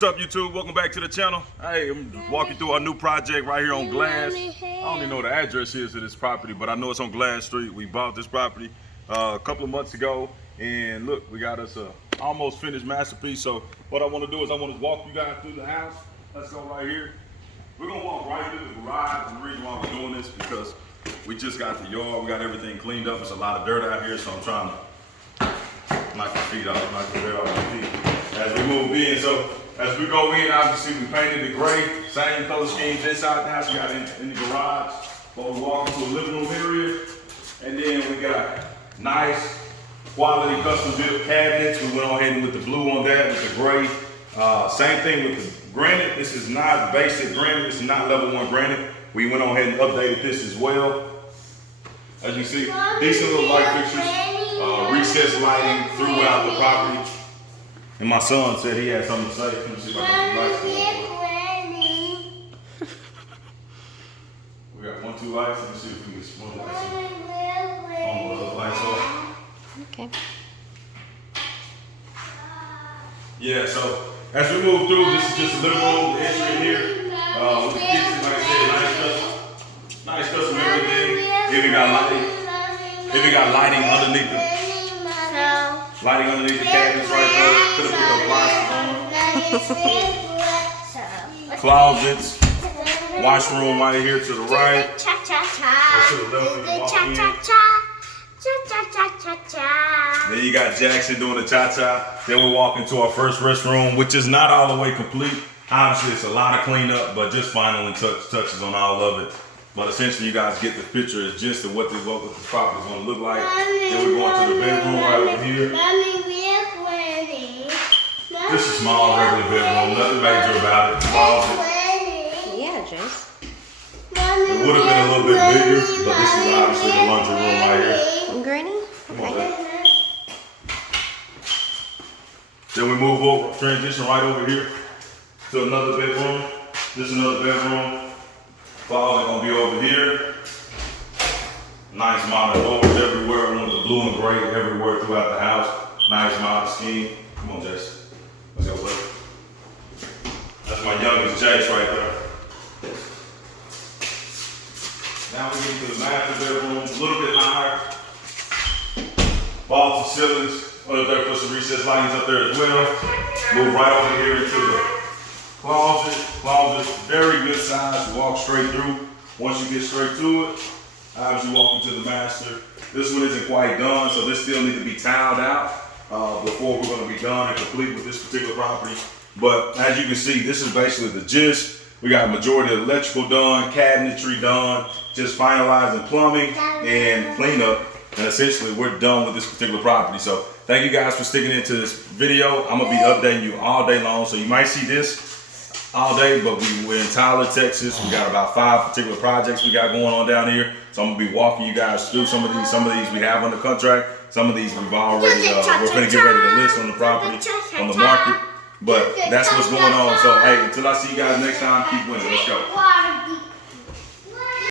What's up, YouTube? Welcome back to the channel. Hey, I'm just walking through our new project right here on Glass. I don't even know what the address is to this property, but I know it's on Glass Street. We bought this property a couple of months ago, and look, we got us a almost finished masterpiece. So what I want to do is I want to walk you guys through the house. Let's go right here. We're gonna walk right through the garage. And the reason why we're doing this because we just got the yard. We got everything cleaned up. There's a lot of dirt out here, so I'm trying to knock your feet off, knock the dirt off your feet as we move in. So as we go in, obviously we painted it gray, same color schemes inside the house. We got in the garage, but we walk into a living room area, and then we got nice quality custom built cabinets. We went on ahead and with the blue on that, with the gray. Same thing with the granite. This is not basic granite. This is not level 1 granite. We went on ahead and updated this as well. As you see, decent little light fixtures, recessed lighting throughout the property. And my son said he had something to say. Let me see if I can lights. We got 1, 2 lights. Let me see if we can get some lights on the lights off. Okay. Yeah, so as we move through, this is just a living room, the entry in here. With the kitchen, like I said, nice custom everything. Even got lighting underneath the cabinets right there. Could have put the appliances on. Closets, washroom right here to the right. To the left when you walk in. Then you got Jackson doing the cha-cha. Then we walk into our first restroom, which is not all the way complete. Obviously, it's a lot of cleanup, but just final touches on all of it. But essentially, you guys get the picture, it's just of what this property is going to look like. Then we're going to the bedroom right over here. This is a small, regular bedroom, nothing major about it. Closet. Yeah, Jace. It would have been a little bit bigger, but this is obviously the laundry room right here. Granny? Okay. Then we move over, transition right over here to another bedroom. This is another bedroom. Closet gonna be over here. Nice modern doors everywhere. We want the blue and gray everywhere throughout the house. Nice modern scheme. Come on, Jace. Let's go, buddy. That's my youngest Jace right there. Now we get to the master bedroom, a little bit higher. Vaulted ceilings. Up there, put some recessed lighting up there as well. Move right over here into the closet. Closet, very good size. Walk straight through. Once you get straight to it, obviously walk into the master. This one isn't quite done, so this still needs to be tiled out before we're going to be done and complete with this particular property. But as you can see, this is basically the gist. We got a majority of electrical done, cabinetry done, just finalizing plumbing and cleanup. And essentially, we're done with this particular property. So thank you guys for sticking into this video. I'm going to be updating you all day long. So you might see this all day, but we're in Tyler, Texas. We got about 5 particular projects we got going on down here. So I'm gonna be walking you guys through some of these. Some of these we have under contract. Some of these we've already, we're gonna get ready to list on the property, on the market. But that's what's going on. So hey, until I see you guys next time, keep winning. Let's go.